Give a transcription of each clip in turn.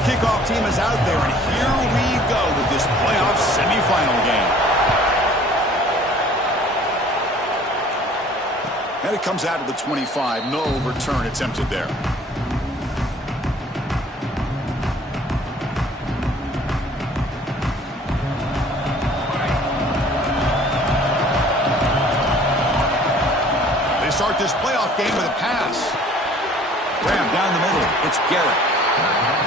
The kickoff team is out there, and here we go with this playoff semifinal game. And it comes out of the 25. No return attempted there. They start this playoff game with a pass. Graham down the middle. It's Garrett.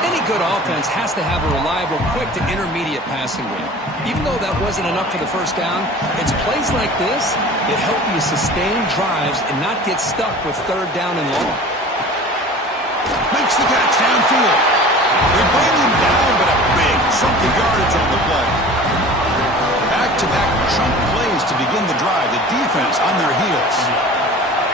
Any good offense has to have a reliable, quick to intermediate passing game. Even though that wasn't enough for the first down, it's plays like this that help you sustain drives and not get stuck with third down and long. Makes the catch downfield. They bring him down, but a big chunk of yardage on the play. Back-to-back chunk plays to begin the drive. The defense on their heels.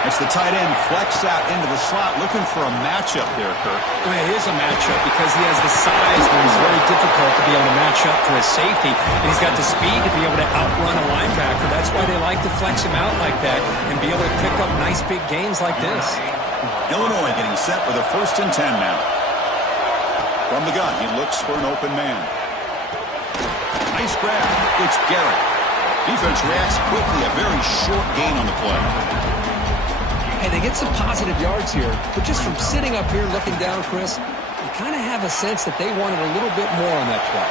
It's the tight end flexed out into the slot, looking for a matchup there, Kirk. Well, it is a matchup because he has the size where it's very difficult to be able to match up for his safety. And he's got the speed to be able to outrun a linebacker. That's why they like to flex him out like that and be able to pick up nice big gains like this. Illinois getting set with a 1st and 10 now. From the gun, he looks for an open man. Nice grab. It's Garrett. Defense reacts quickly. A very short gain on the play. Hey, they get some positive yards here, but just from sitting up here looking down, Chris, you kind of have a sense that they wanted a little bit more on that play.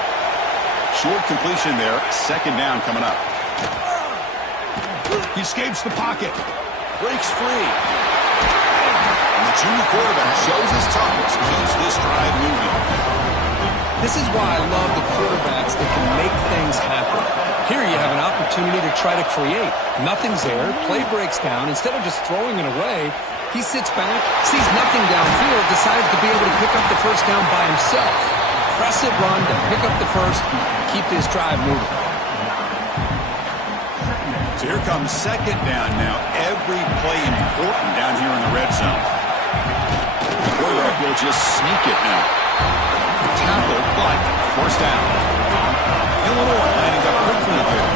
Short completion there. 2nd down coming up. He escapes the pocket. Breaks free. And the junior quarterback shows his toughness. Keeps this drive moving. This is why I love the quarterbacks that can make things happen. Here you have an opportunity to try to create. Nothing's there. Play breaks down. Instead of just throwing it away, he sits back, sees nothing downfield, decides to be able to pick up the first down by himself. Press it, run, to pick up the first, keep this drive moving. So here comes 2nd down now. Every play important down here in the red zone. The quarterback will just sneak it now. Tackle, but 1st down. Illinois lining up quickly here.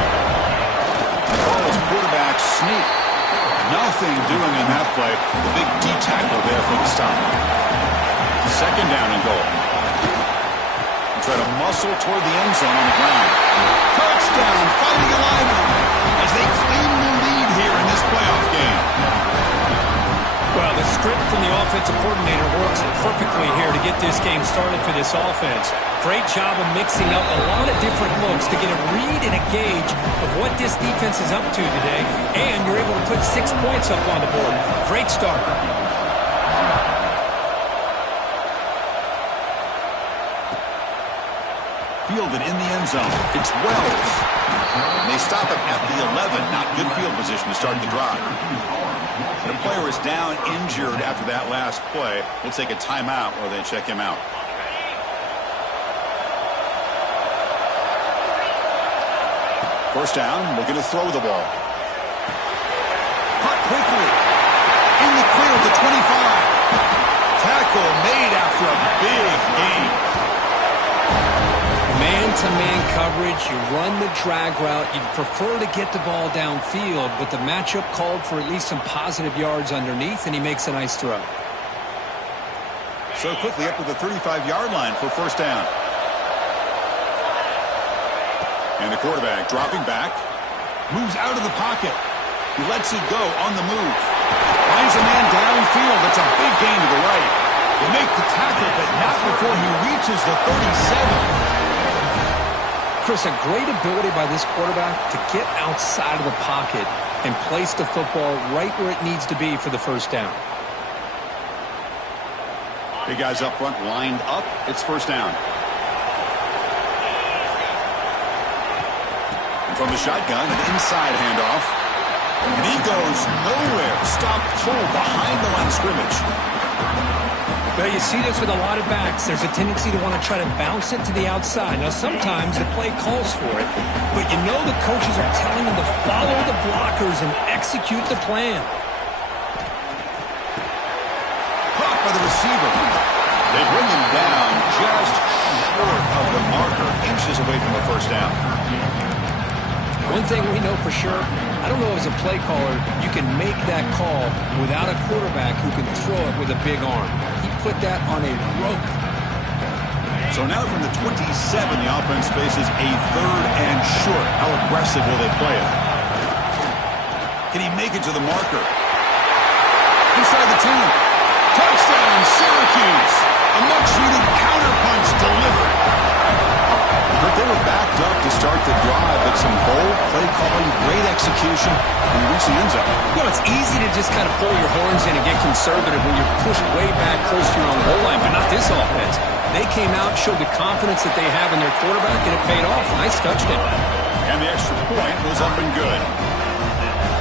The ball is quarterback sneak. Nothing doing in that play. The big D tackle there for the stop. 2nd down and goal. Try to muscle toward the end zone on the ground. Touchdown, fighting a lineman as they claim the lead here in this playoff game. Well, the script from the offensive coordinator works perfectly here to get this game started for this offense. Great job of mixing up a lot of different looks to get a read and a gauge of what this defense is up to today, and you're able to put 6 points up on the board. Great start. Fielded in the end zone. It's Wells. And they stop him at the 11. Not good field position to start the drive. The player is down injured after that last play. We'll take a timeout while they check him out. First down, looking to throw the ball. Caught quickly. In the clear at the 25. Tackle made after a big gain. Man-to-man coverage, you run the drag route. You'd prefer to get the ball downfield, but the matchup called for at least some positive yards underneath, and he makes a nice throw. So quickly up to the 35-yard line for 1st down. And the quarterback dropping back. Moves out of the pocket. He lets it go on the move. Finds a man downfield. That's a big gain to the right. They make the tackle, but not before he reaches the 37. Chris, a great ability by this quarterback to get outside of the pocket and place the football right where it needs to be for the 1st down. Big guys up front lined up. It's 1st down. And from the shotgun, an inside handoff. And he goes nowhere. Stopped full behind the line of scrimmage. Well, you see this with a lot of backs. There's a tendency to want to try to bounce it to the outside. Now, sometimes the play calls for it, but you know the coaches are telling them to follow the blockers and execute the plan. Caught by the receiver. They bring him down just short of the marker, inches away from the 1st down. One thing we know for sure, I don't know as a play caller, you can make that call without a quarterback who can throw it with a big arm. He put that on a rope. So now from the 27, the offense faces a 3rd and short. How aggressive will they play it? Can he make it to the marker? Inside the 10. Touchdown, Syracuse. A much-needed counterpunch delivered. But they were backed up to start the drive, but some bold play calling, great execution, and reach the end zone. You know, it's easy to just kind of pull your horns in and get conservative when you're pushed way back close to your own goal line, but not this offense. They came out, showed the confidence that they have in their quarterback, and it paid off. Nice touchdown. And the extra point was up and good.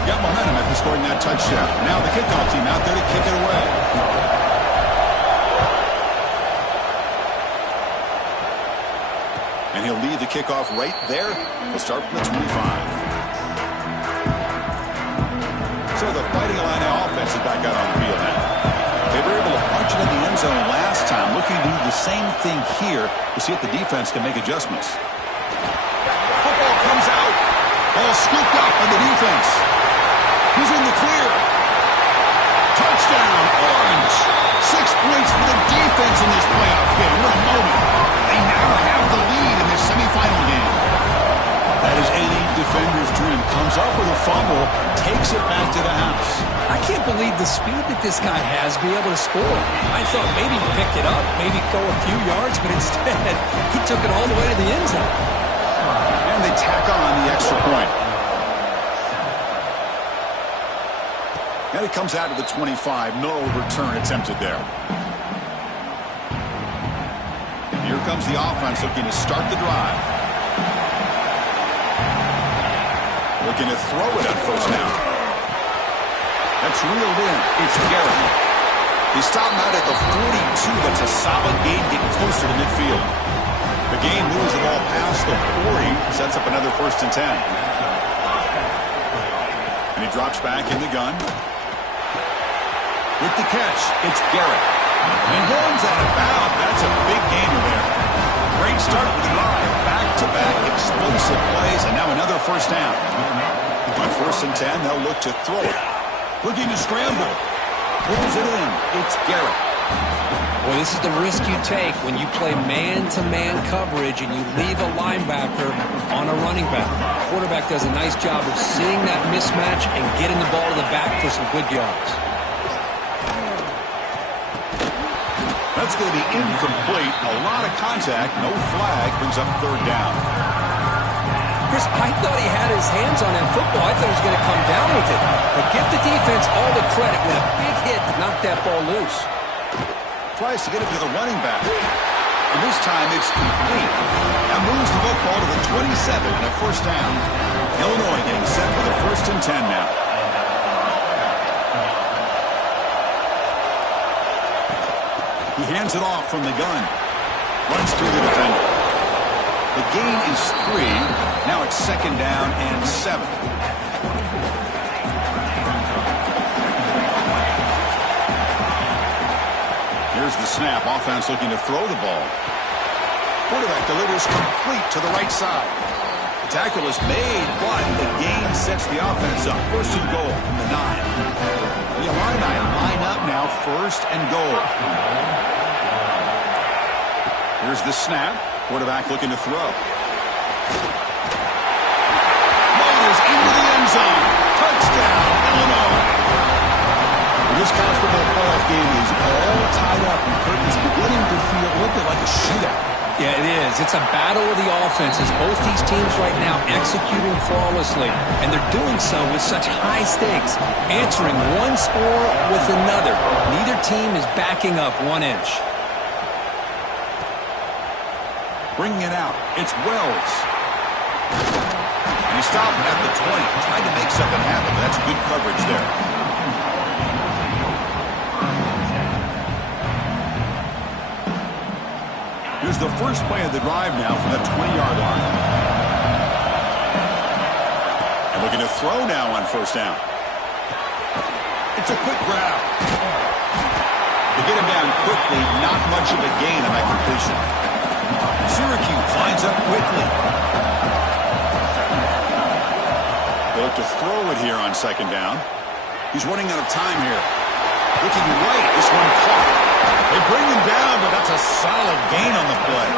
Got momentum after scoring that touchdown. Now the kickoff team out there to kick it away. And he'll lead the kickoff right there. He'll start from the 25. So the Fighting Illini offense is back out on the field now. They were able to punch it in the end zone last time. Looking to do the same thing here to see if the defense can make adjustments. Football comes out. Ball scooped up by the defense. He's in the clear. Touchdown, Orange. 6 points for the defense in this playoff game. What a moment. They now have the lead in this semifinal game. That is any defender's dream. Comes up with a fumble, takes it back to the house. I can't believe the speed that this guy has to be able to score. I thought maybe he picked it up, maybe go a few yards, but instead he took it all the way to the end zone. And they tack on the extra point. And it comes out to the 25. No return attempted there. Here comes the offense looking to start the drive. Looking to throw it on first down. That's reeled in. It's Garrett. He stopped out at the 42. That's a solid gain, getting closer to midfield. The game moves the ball past the 40. Sets up another 1st and 10. And he drops back in the gun. With the catch, it's Garrett. And Horns out of bounds. That's a big gainer there. Great start for the drive. Back-to-back explosive plays, and now another 1st down. On 1st and 10, they'll look to throw it. Looking to scramble. Pulls it in. It's Garrett. Well, this is the risk you take when you play man-to-man coverage and you leave a linebacker on a running back. The quarterback does a nice job of seeing that mismatch and getting the ball to the back for some good yards. That's going to be incomplete. A lot of contact. No flag. Brings up 3rd down. Chris, I thought he had his hands on that football. I thought he was going to come down with it. But give the defense all the credit with a big hit to knock that ball loose. Tries to get it to the running back. And this time it's complete. That moves the football to the 27 and a 1st down. Illinois getting set for the 1st and 10 now. He hands it off from the gun. Runs through the defender. The gain is 3. Now it's 2nd down and 7. Here's the snap. Offense looking to throw the ball. Quarterback delivers complete to the right side. The tackle is made, but the gain sets the offense up. 1st and goal from the 9. The Illini line up now, 1st and goal. Here's the snap. Quarterback looking to throw. Motors into the end zone. Touchdown, Illinois. This college football playoff game is all tied up, and Curtin's beginning to feel a little bit like a shootout. Yeah, it is. It's a battle of the offenses. Both these teams right now executing flawlessly, and they're doing so with such high stakes, answering one score with another. Neither team is backing up 1 inch. Bringing it out. It's Wells. And he stopped at the 20. Trying to make something happen. That's good coverage there. Here's the first play of the drive now from the 20-yard line. And looking to throw now on 1st down. It's a quick grab. To get him down quickly, not much of a gain on that completion. Syracuse lines up quickly. They look to throw it here on 2nd down. He's running out of time here. Looking right, this one caught. They bring him down, but that's a a solid gain on the play.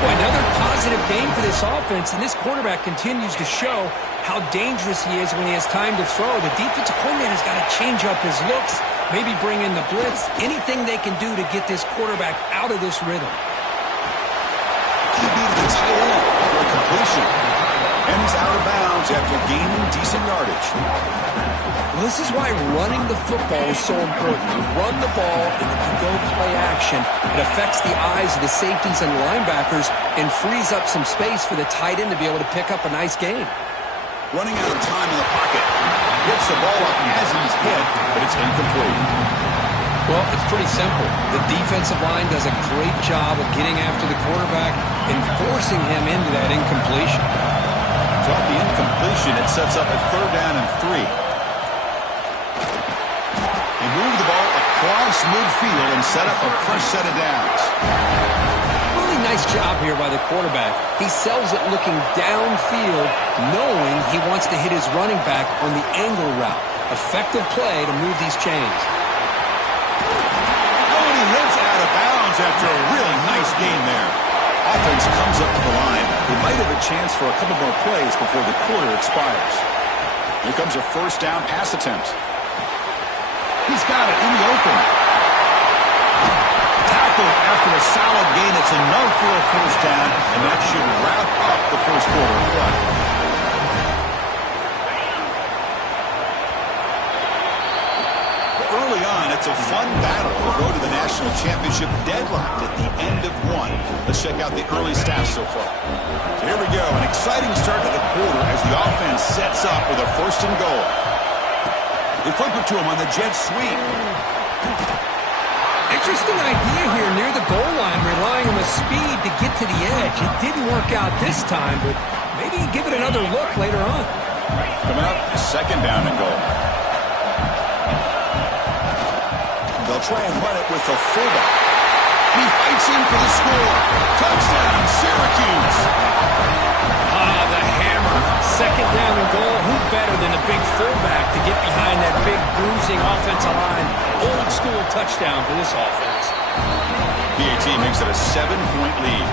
Well, another positive game for this offense, and this quarterback continues to show how dangerous he is when he has time to throw. The defensive coordinator's got to change up his looks, maybe bring in the blitz, anything they can do to get this quarterback out of this rhythm. He beat the tight end for a completion. And he's out of bounds after gaining decent yardage. Well, this is why running the football is so important. You run the ball, and if you go play action, it affects the eyes of the safeties and linebackers and frees up some space for the tight end to be able to pick up a nice gain. Running out of time in the pocket. Gets the ball up as he's hit, but it's incomplete. Well, it's pretty simple. The defensive line does a great job of getting after the quarterback and forcing him into that incompletion. So off the incompletion, it sets up a 3rd down and 3. They move the ball across midfield and set up a fresh set of downs. Really nice job here by the quarterback. He sells it looking downfield, knowing he wants to hit his running back on the angle route. Effective play to move these chains. Oh, and he hits out of bounds after a really nice gain there. Offense comes up to the line. They might have a chance for a couple more plays before the quarter expires. Here comes a 1st down pass attempt. He's got it in the open. Tackled after a solid gain. It's enough for a 1st down, and that should wrap up the first quarter of play. Early on, it's a fun battle to go to the national championship deadlocked at the end of one. Let's check out the early stats so far. So here we go, an exciting start to the quarter as the offense sets up with a 1st and goal. They flip it to him on the jet sweep. Interesting idea here near the goal line, relying on the speed to get to the edge. It didn't work out this time, but maybe give it another look later on. Coming up, 2nd down and goal. They'll try and run it with the fullback. He fights in for the score. Touchdown, Syracuse. The hammer. 2nd down and goal. Who better than a big fullback to get behind that big bruising offensive line? Old school touchdown for this offense. PAT makes it a 7-point lead.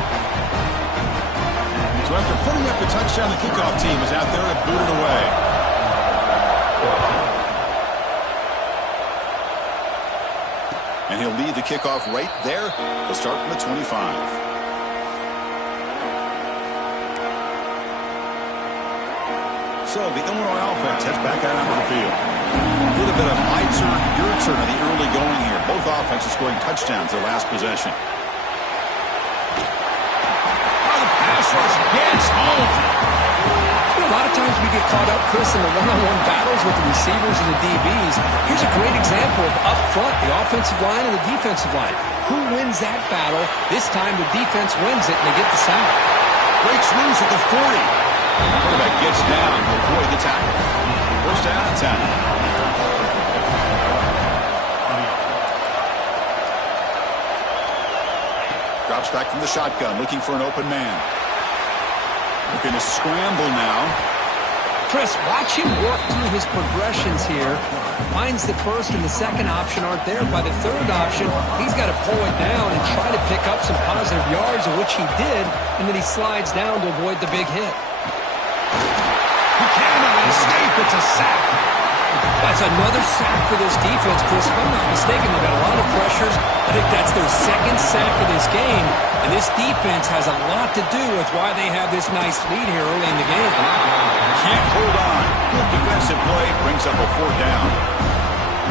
So after putting up the touchdown, the kickoff team is out there to boot it away. And he'll lead the kickoff right there. He'll start from the 25. So the Illinois offense heads back out onto the field. A little bit of my turn, your turn on the early going here. Both offenses scoring touchdowns their last possession. Oh, the pass rush gets home. A lot of times we get caught up, Chris, in the one-on-one battles with the receivers and the DBs. Here's a great example of up front, the offensive line and the defensive line. Who wins that battle? This time the defense wins it, and they get the sack. Breaks loose at the 40. The quarterback gets down to avoid the tackle. 1st down and 10. Drops back from the shotgun, looking for an open man. Looking to scramble now. Chris, watch him work through his progressions here. Finds the 1st and the 2nd option aren't there. By the 3rd option, he's got to pull it down and try to pick up some positive yards, of which he did, and then he slides down to avoid the big hit. He cannot escape. It's a sack. That's another sack for this defense, Chris. If I'm not mistaken, they've got a lot of pressures. I think that's their 2nd sack of this game. And this defense has a lot to do with why they have this nice lead here early in the game. Can't hold on. Good defensive play brings up a 4th down.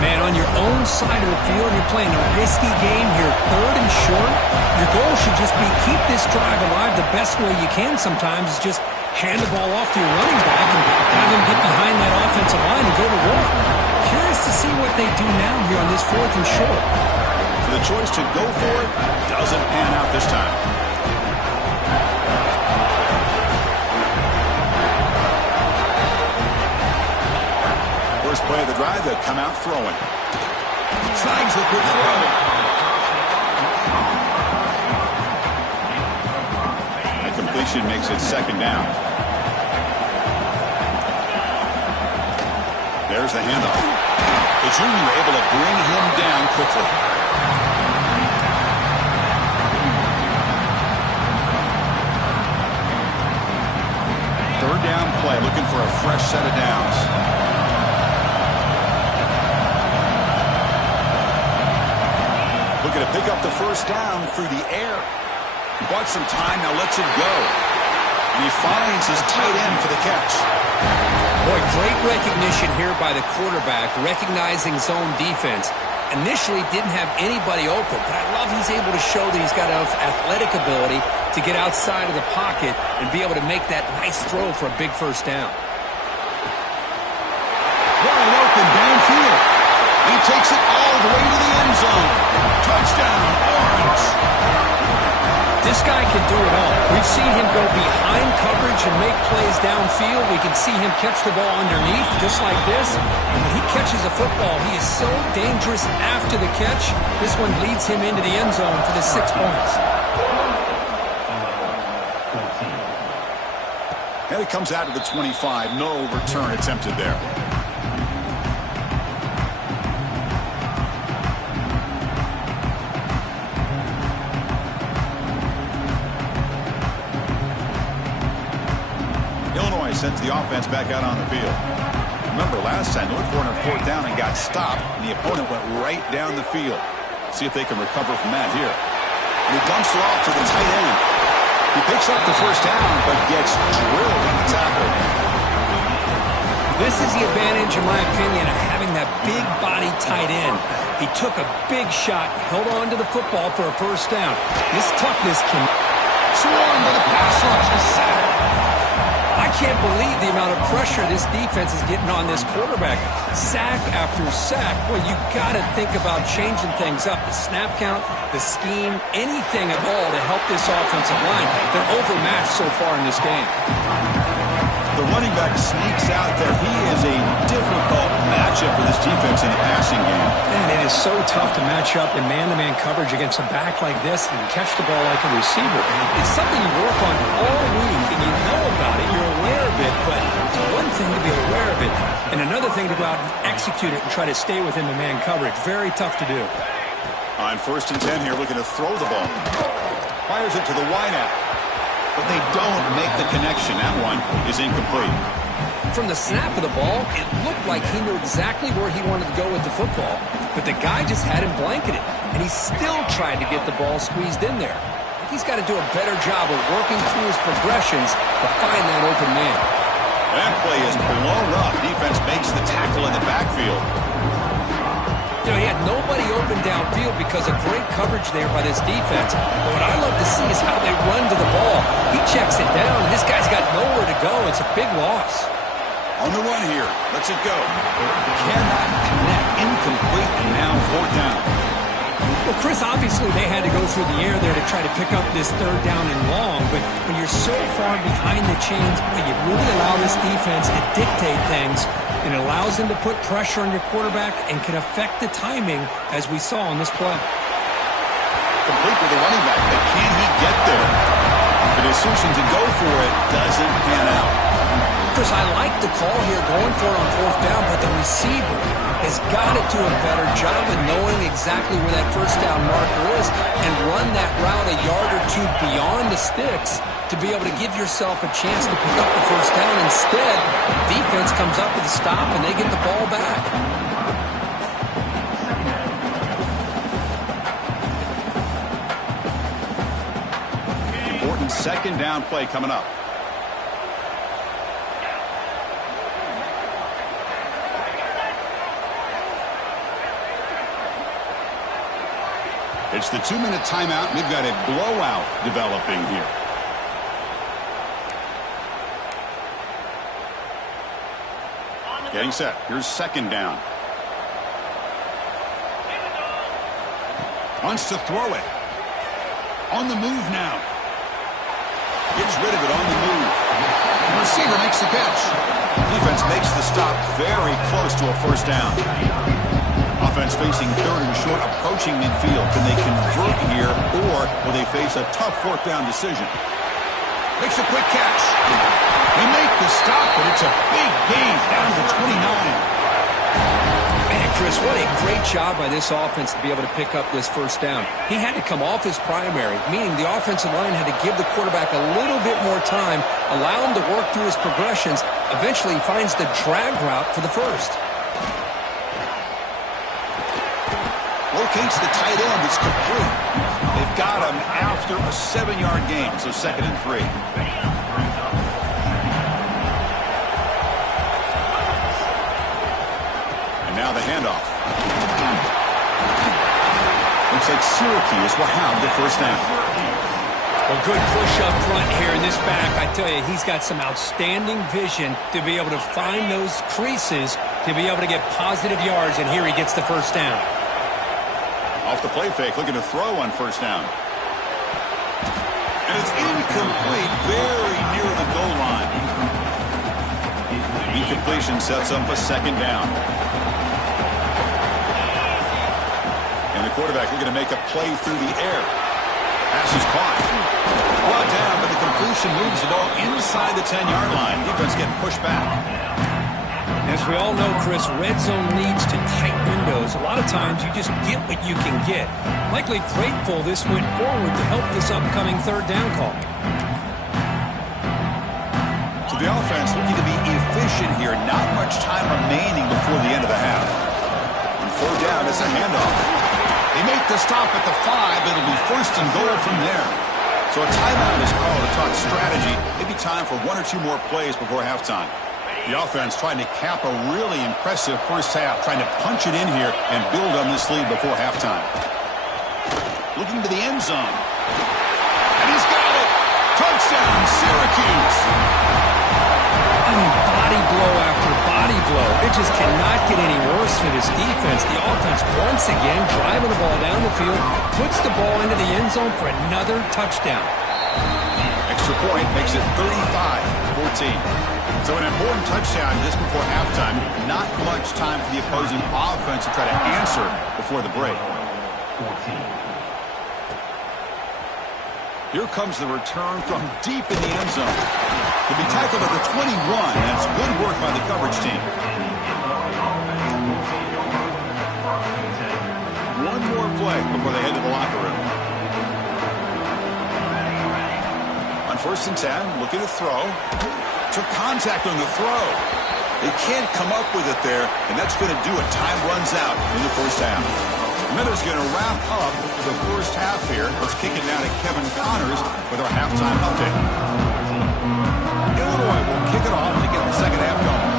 Man, on your own side of the field, you're playing a risky game here, 3rd and short. Your goal should just be keep this drive alive the best way you can sometimes is just hand the ball off to your running back and have him get behind that offensive line and go to work. Curious to see what they do now here on this 4th and short. So the choice to go for it doesn't pan out this time. First play of the drive, they'll come out throwing. Snags the quick throw. That completion makes it 2nd down. There's the handoff. The junior able to bring him down quickly. for a fresh set of downs. Looking to pick up the first down through the air. He bought some time, now lets it go. And he finds his tight end for the catch. Boy, great recognition here by the quarterback, recognizing zone defense. Initially didn't have anybody open, but I love he's able to show that he's got enough athletic ability to get outside of the pocket and be able to make that nice throw for a big first down. Wide open downfield. He takes it all the way to the end zone. Touchdown, Orange. This guy can do it all. We've seen him go behind coverage and make plays downfield. We can see him catch the ball underneath, just like this. And when he catches a football, he is so dangerous after the catch. This one leads him into the end zone for the 6 points. And it comes out to the 25. No return attempted there. Sends the offense back out on the field. Remember last time, North Corner 4th down and got stopped, and the opponent went right down the field. See if they can recover from that here. And he dumps it off to the tight end. He picks up the first down, but gets drilled in the tackle. This is the advantage, in my opinion, of having that big body tight end. He took a big shot, held on to the football for a first down. This toughness can swarm to the pass rush. A sack. I can't believe the amount of pressure this defense is getting on this quarterback. Sack after sack. Well, you got to think about changing things up. The snap count, the scheme, anything at all to help this offensive line. They're overmatched so far in this game. The running back sneaks out there. He is a difficult matchup for this defense in the passing game. Man, it is so tough to match up in man-to-man coverage against a back like this and catch the ball like a receiver. It's something you work on all week, and you know about it. You're aware of it, but it's one thing to be aware of it, and another thing to go out and execute it and try to stay within the man coverage. Very tough to do. On 1st and 10 here, looking to throw the ball. Fires it to the wideout. But they don't make the connection. That one is incomplete. From the snap of the ball, it looked like he knew exactly where he wanted to go with the football. But the guy just had him blanketed, and he still tried to get the ball squeezed in there. He's got to do a better job of working through his progressions to find that open man. That play is blown up. Defense makes the tackle in the backfield. You know, he had nobody open downfield because of great coverage there by this defense. But what I love to see is how they run to the ball. He checks it down, and this guy's got nowhere to go. It's a big loss. On the run here. Lets it go. Cannot connect. Incomplete, and now 4th down. Well, Chris, obviously they had to go through the air there to try to pick up this 3rd down and long. But when you're so far behind the chains, you really allow this defense to dictate things. It allows them to put pressure on your quarterback and can affect the timing, as we saw on this play. Complete with the running back, but can he get there? The decision to go for it doesn't pan out. Chris, I like the call here going for it on 4th down, but the receiver has got to do a better job of knowing exactly where that first down marker is and run that route a yard or two beyond the sticks to be able to give yourself a chance to pick up the first down. Instead, the defense comes up with a stop and they get the ball back. Important 2nd down play coming up. It's the 2-minute timeout. We've got a blowout developing here. Getting set. Here's 2nd down. Wants to throw it. On the move now. Gets rid of it on the move. The receiver makes the catch. Defense makes the stop very close to a first down. Offense facing 3rd and short, approaching midfield. Can they convert here, or will they face a tough 4th down decision? Makes a quick catch. They make the stop, but it's a big gain down to 29. Man, Chris, what a great job by this offense to be able to pick up this first down. He had to come off his primary, meaning the offensive line had to give the quarterback a little bit more time, allow him to work through his progressions, Eventually, he finds the drag route for the first. Locates the tight end. It's complete. They've got him after a 7-yard gain, so 2nd and 3. And now the handoff. Looks like Syracuse will have the first down. Well, good push up front here in this back. I tell you, he's got some outstanding vision to be able to find those creases, to be able to get positive yards, and here he gets the first down. Off the play fake, looking to throw on first down. And it's incomplete, very near the goal line. Incompletion sets up a 2nd down. And the quarterback looking to make a play through the air. Pass is caught. Brought down, but the completion moves the ball inside the 10-yard line. Defense getting pushed back. As we all know, Chris, red zone leads to tight windows. A lot of times you just get what you can get. Likely grateful this went forward to help this upcoming 3rd down call. So the offense looking to be efficient here. Not much time remaining before the end of the half. On 3rd down, it's a handoff. They make the stop at the 5. It'll be 1st and goal from there. So a timeout is called to talk strategy. Maybe time for 1 or 2 more plays before halftime. The offense trying to cap a really impressive first half, trying to punch it in here and build on this lead before halftime. Looking to the end zone. And he's got it! Touchdown, Syracuse! I mean, body blow after body blow. It just cannot get any worse for this defense. The offense, once again, driving the ball down the field, puts the ball into the end zone for another touchdown. Extra point makes it 35-14. So an important touchdown just before halftime. Not much time for the opposing offense to try to answer before the break. Here comes the return from deep in the end zone. He'll be tackled at the 21. That's good work by the coverage team. One more play before they head to the locker room. On 1st and 10, looking to throw. Took contact on the throw. They can't come up with it there, and that's going to do it. Time runs out in the first half. Miller's going to wrap up the first half here. Let's kick it down to Kevin Connors with our halftime update. Illinois will kick it off to get the second half going.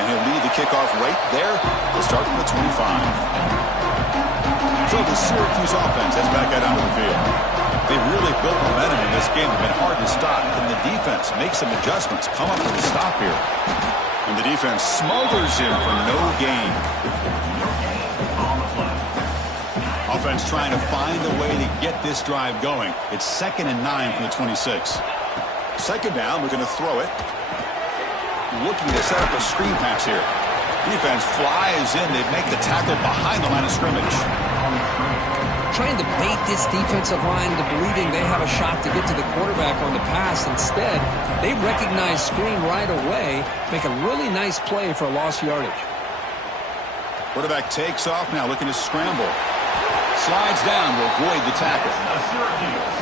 And he'll lead the kickoff right there. We'll start from the 25. So the Syracuse offense heads back out onto the field. They've really built momentum in this game. It's been hard to stop. Can the defense make some adjustments, come up with a stop here? And the defense smothers him for no gain. Offense trying to find a way to get this drive going. It's 2nd and 9 from the 26. 2nd down, we're going to throw it. Looking to set up a screen pass here. Defense flies in. They make the tackle behind the line of scrimmage. Trying to bait this defensive line into believing they have a shot to get to the quarterback on the pass. Instead, they recognize screen right away, make a really nice play for a lost yardage. Quarterback takes off now, looking to scramble. Slides down to avoid the tackle.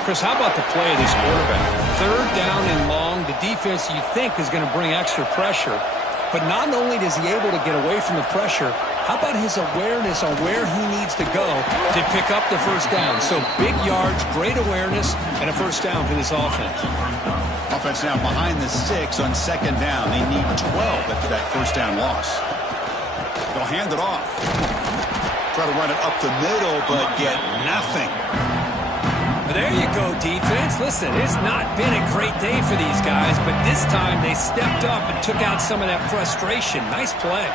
Chris, how about the play of this quarterback? 3rd down and long. The defense, you think, is going to bring extra pressure. But not only is he able to get away from the pressure, how about his awareness on where he needs to go to pick up the first down? So big yards, great awareness, and a first down for this offense. Offense now behind the 6 on 2nd down. They need 12 after that first down loss. They'll hand it off. Try to run it up the middle, but get nothing. There you go, defense. Listen, it's not been a great day for these guys, but this time they stepped up and took out some of that frustration. Nice play.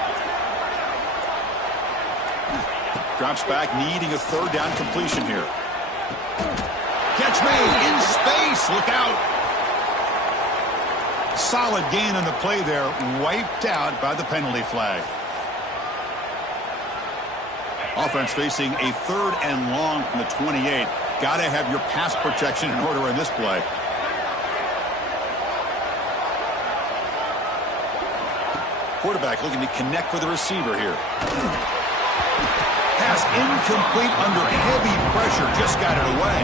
Drops back, needing a 3rd down completion here. Catch made in space. Look out. Solid gain on the play there. Wiped out by the penalty flag. Offense facing a 3rd and long from the 28. Got to have your pass protection in order in this play. Quarterback looking to connect with the receiver here. Pass incomplete under heavy pressure. Just got it away.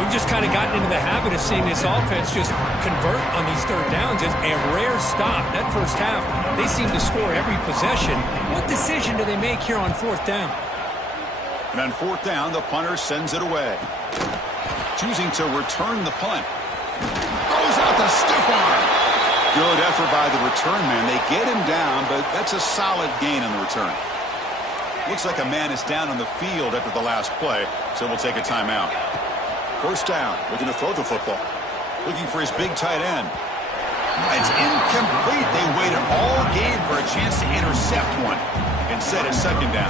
We've just kind of gotten into the habit of seeing this offense just convert on these third downs. It's a rare stop. That first half, they seem to score every possession. What decision do they make here on fourth down? And on fourth down, the punter sends it away. Choosing to return the punt. Throws out the stiff arm. Good effort by the return man. They get him down, but that's a solid gain on the return. Looks like a man is down on the field after the last play, so we'll take a timeout. First down, looking to throw the football. Looking for his big tight end. It's incomplete. They waited all game for a chance to intercept one. Instead, it's second down.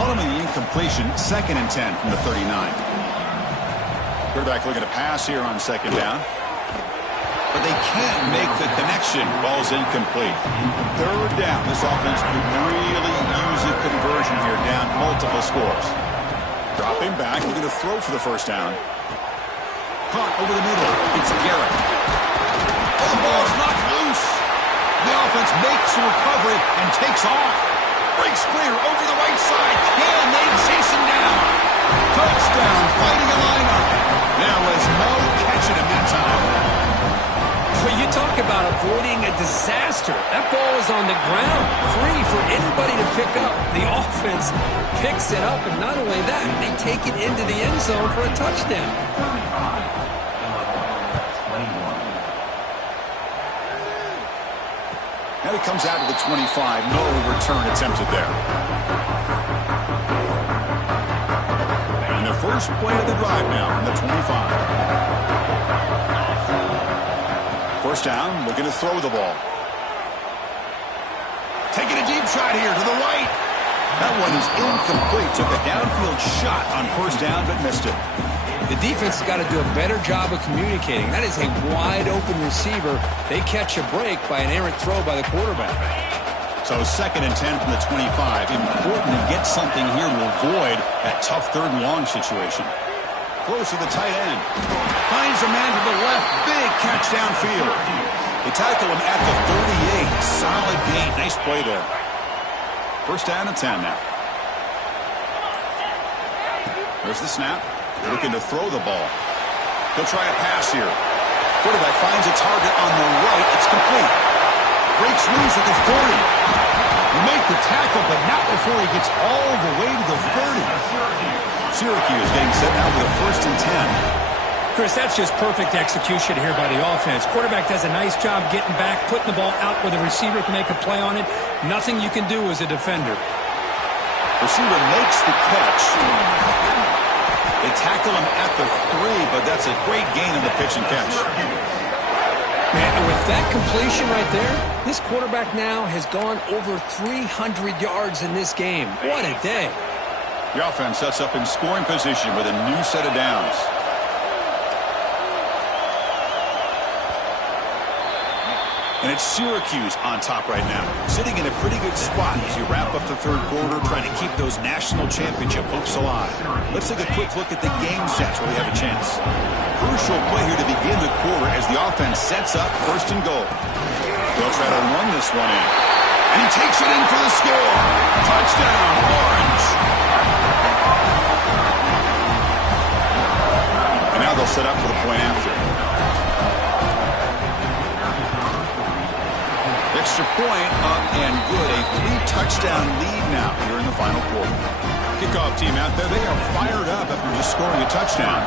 Ultimately, incompletion, 2nd and 10 from the 39. Quarterback looking to pass here on second down. But they can't make the connection. Ball's incomplete. Third down. This offense could really use a conversion here, down multiple scores. Dropping back, looking to throw for the first down. Caught over the middle. It's Garrett. Oh, the ball's knocked loose. The offense makes a recovery and takes off. Breaks clear over the right side. Can they chase him down? Touchdown, fighting a lineup. There was no catching him that time. Well, you talk about avoiding a disaster. That ball is on the ground, free for anybody to pick up. The offense picks it up, and not only that, they take it into the end zone for a touchdown. Now he comes out to the 25. No return attempted there. And the first play of the drive now from the 25. First down, looking to throw the ball. Taking a deep shot here to the right. That one is incomplete. Took a downfield shot on first down, but missed it. The defense has got to do a better job of communicating. That is a wide-open receiver. They catch a break by an errant throw by the quarterback. So 2nd and 10 from the 25. Important to get something here to avoid that tough third and long situation. Close to the tight end. Finds a man to the left. Big catch downfield. They tackle him at the 38. Solid gain. Nice play there. First down and 10 now. There's the snap. Looking to throw the ball. He'll try a pass here. Quarterback finds a target on the right. It's complete. Breaks loose at the 40. Will make the tackle, but not before he gets all the way to the 30. Syracuse getting set now with a 1st and 10. Chris, that's just perfect execution here by the offense. Quarterback does a nice job getting back, putting the ball out where the receiver can make a play on it. Nothing you can do as a defender. Receiver makes the catch. They tackle him at the 3, but that's a great gain in the pitch and catch. And with that completion right there, this quarterback now has gone over 300 yards in this game. What a day. The offense sets up in scoring position with a new set of downs. And it's Syracuse on top right now, sitting in a pretty good spot as you wrap up the third quarter, trying to keep those national championship hopes alive. Let's take a quick look at the game sets where we have a chance. Crucial play here to begin the quarter as the offense sets up 1st and goal. They'll try to run this one in. And he takes it in for the score. Touchdown, Orange. And now they'll set up for the point after. Extra point up and good. A 3-touchdown lead now here in the final quarter. Kickoff team out there. They are fired up after just scoring a touchdown.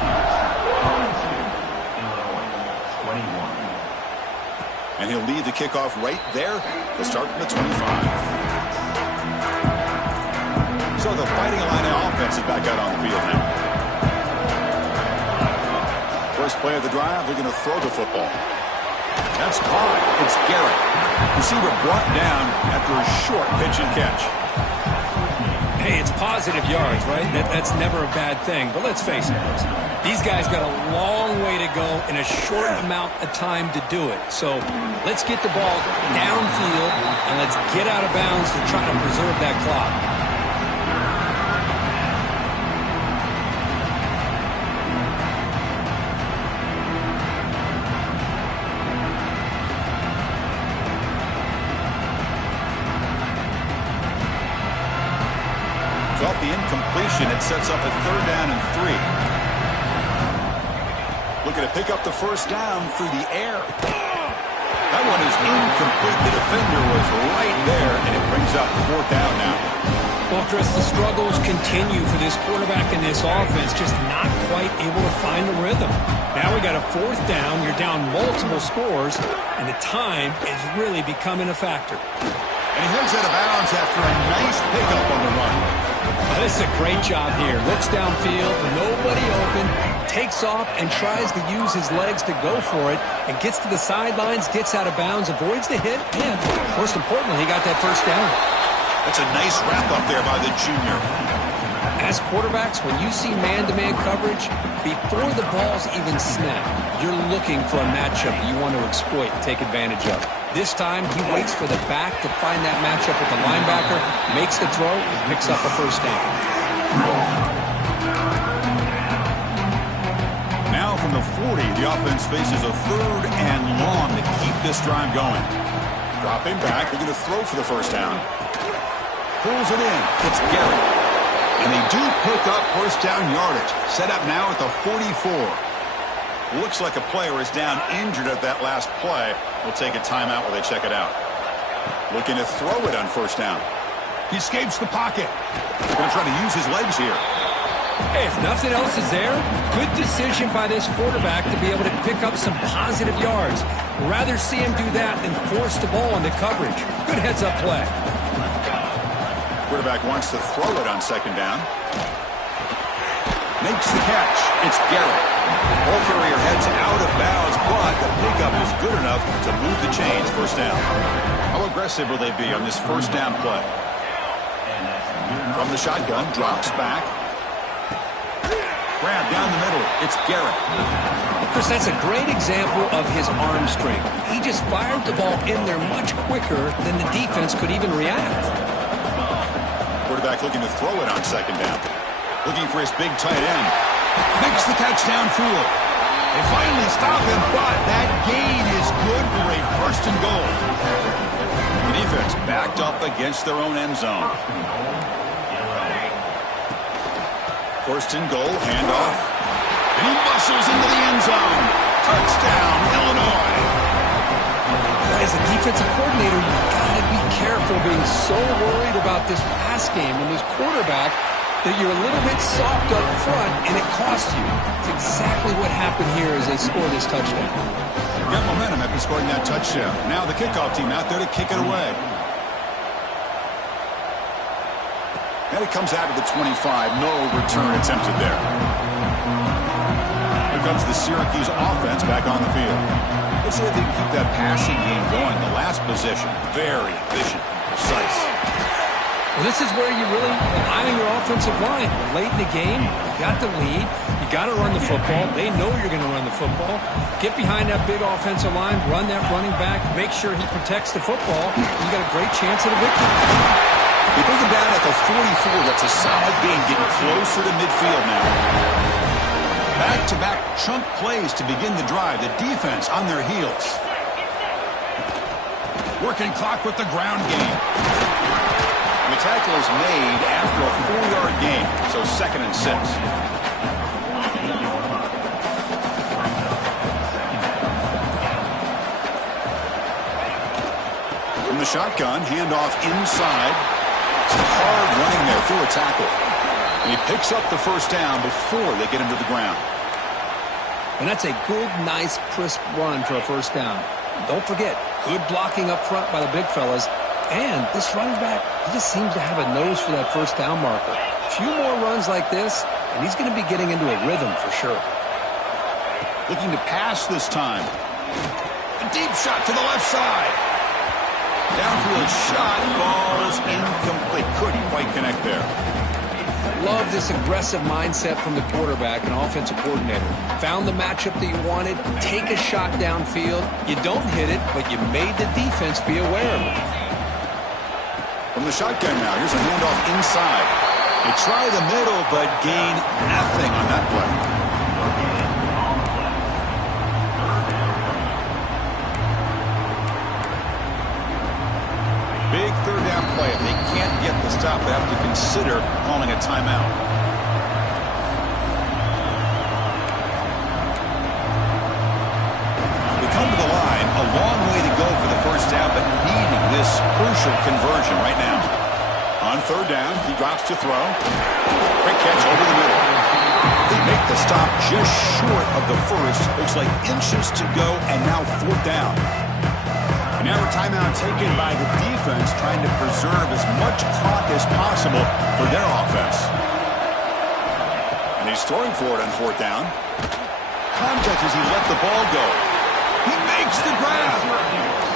And he'll lead the kickoff right there. They'll start from the 25. So the Fighting Illini offense is back out on the field now. First play of the drive, they're going to throw the football. That's caught. It's Garrett. Receiver brought down after a short pitch and catch. Hey, it's positive yards, right? That's never a bad thing. But let's face it, these guys got a long way to go in a short amount of time to do it. So let's get the ball downfield and let's get out of bounds to try to preserve that clock. Off the incompletion, it sets up a 3rd down and 3. Looking to pick up the first down through the air. That one is incomplete. The defender was right there, and it brings up fourth down now. Well, Chris, the struggles continue for this quarterback in this offense, just not quite able to find the rhythm. Now we got a fourth down. You're down multiple scores, and the time is really becoming a factor. And he heads out of bounds after a nice pickup on the run. This is a great job here. Looks downfield, nobody open, takes off and tries to use his legs to go for it, and gets to the sidelines, gets out of bounds, avoids the hit, and most importantly, he got that first down. That's a nice wrap-up there by the junior. As quarterbacks, when you see man-to-man coverage, before the ball's even snapped, you're looking for a matchup you want to exploit and take advantage of. This time, he waits for the back to find that matchup with the linebacker, makes the throw, and picks up a first down. Now from the 40, the offense faces a third and long to keep this drive going. Dropping back, they're going to throw for the first down. Pulls it in. It's Garrett. And they do pick up first down yardage. Set up now at the 44. Looks like a player is down injured at that last play. We'll take a timeout while they check it out. Looking to throw it on first down. He escapes the pocket. Going to try to use his legs here. Hey, if nothing else is there, good decision by this quarterback to be able to pick up some positive yards. Rather see him do that than force the ball into coverage. Good heads-up play. Quarterback wants to throw it on second down. Makes the catch. It's Garrett. Ball carrier heads out of bounds, but the pickup is good enough to move the chains. First down. How aggressive will they be on this first down play? From the shotgun, drops back. Grab down the middle. It's Garrett. Chris, that's a great example of his arm strength. He just fired the ball in there much quicker than the defense could even react. Quarterback looking to throw it on second down. Looking for his big tight end. Makes the catch downfield. They finally stop him, but that gain is good for a first and goal. The defense backed up against their own end zone. First and goal, handoff. And he muscles into the end zone. Touchdown, Illinois. As a defensive coordinator, you've got to be careful being so worried about this pass game and this quarterback that you're a little bit soft up front and it costs you. It's exactly what happened here as they score this touchdown. Got momentum after scoring that touchdown. Now the kickoff team out there to kick it away. And it comes out of the 25. No return attempted there. Here comes the Syracuse offense back on the field. Let's see if they can keep that passing game going. The last possession, very efficient, precise. Well, this is where you really rely on your offensive line. Late in the game, you got the lead. You got to run the football. They know you're going to run the football. Get behind that big offensive line, run that running back, make sure he protects the football. You got a great chance at a victory. They bring him down at the 44. That's a solid gain, getting closer to midfield now. Back-to-back chunk plays to begin the drive. The defense on their heels. Working clock with the ground game. And the tackle is made after a 4-yard gain, so 2nd and 6. From the shotgun, handoff inside. It's hard running there through a tackle. And he picks up the first down before they get him to the ground. And that's a good, nice, crisp run for a first down. Don't forget, good blocking up front by the big fellas. And this running back, he just seems to have a nose for that first down marker. A few more runs like this, and he's going to be getting into a rhythm for sure. Looking to pass this time. A deep shot to the left side. Downfield shot, falls incomplete. Couldn't quite connect there. Love this aggressive mindset from the quarterback and offensive coordinator. Found the matchup that you wanted, take a shot downfield. You don't hit it, but you made the defense be aware of it. From the shotgun now, here's a handoff inside. They try the middle, but gain nothing on that play. Big third down play. If they can't get the stop, they have to consider calling a timeout. first down, but needing this crucial conversion right now. On third down, he drops to throw. Quick catch over the middle. They make the stop just short of the first. Looks like inches to go, and now fourth down. And now a timeout taken by the defense, trying to preserve as much clock as possible for their offense. And he's throwing for it on fourth down. Contact as he let the ball go. He makes the grab.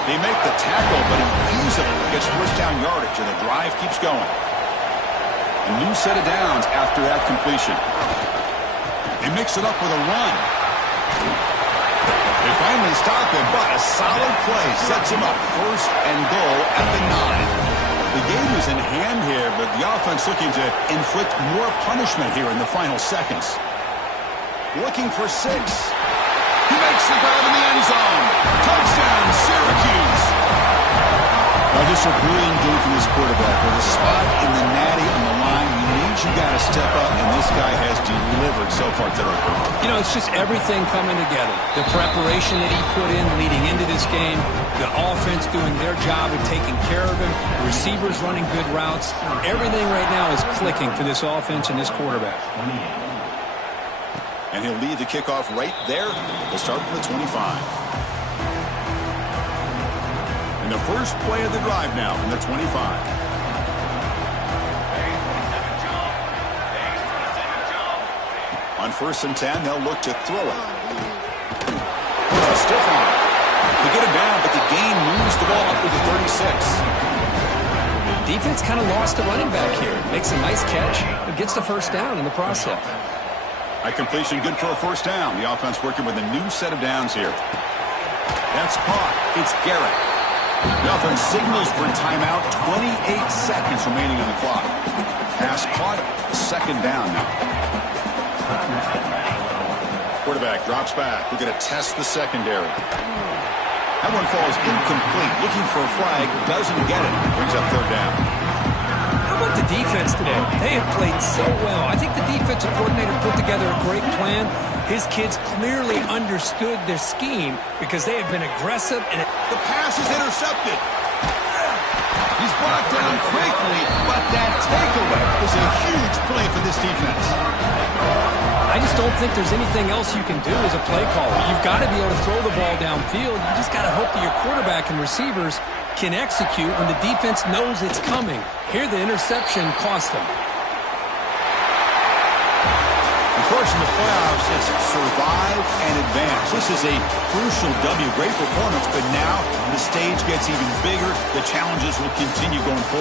They make the tackle, but he easily gets first down yardage, and the drive keeps going. A new set of downs after that completion. They mix it up with a run. They finally stop him, but a solid play sets him up first and goal at the 9. The game is in hand here, but the offense looking to inflict more punishment here in the final seconds. Looking for 6. He makes the grab in the end zone. Touchdown, Syracuse. Now, just a brilliant game from this quarterback. With a spot in the natty on the line, you got to step up, and this guy has delivered so far today. You know, it's just everything coming together. The preparation that he put in leading into this game, the offense doing their job of taking care of him, receivers running good routes. Everything right now is clicking for this offense and this quarterback. And he'll lead the kickoff right there. We'll start from the 25. And the first play of the drive now from the 25. On 1st and 10, they'll look to throw it. There's a stiff arm. They get it down, but the gain moves the ball up to the 36. Defense kind of lost a running back here. Makes a nice catch, but gets the first down in the process. A completion good for a first down. The offense working with a new set of downs here. That's caught. It's Garrett. The offense signals for timeout. 28 seconds remaining on the clock. Pass caught. Second down now. Quarterback drops back. We're going to test the secondary. That one falls incomplete. Looking for a flag. Doesn't get it. Brings up third down. How about the defense today? They have played so well. I think the defensive coordinator put together a great plan. His kids clearly understood their scheme because they have been aggressive. And the pass is intercepted. He's brought down quickly, but that takeaway is a huge play for this defense. I just don't think there's anything else you can do as a play caller. You've got to be able to throw the ball downfield. You just got to hope that your quarterback and receivers can execute when the defense knows it's coming. Here, the interception cost them. Of course, in the playoffs, it's survive and advance. This is a crucial W. Great performance, but now the stage gets even bigger. The challenges will continue going forward.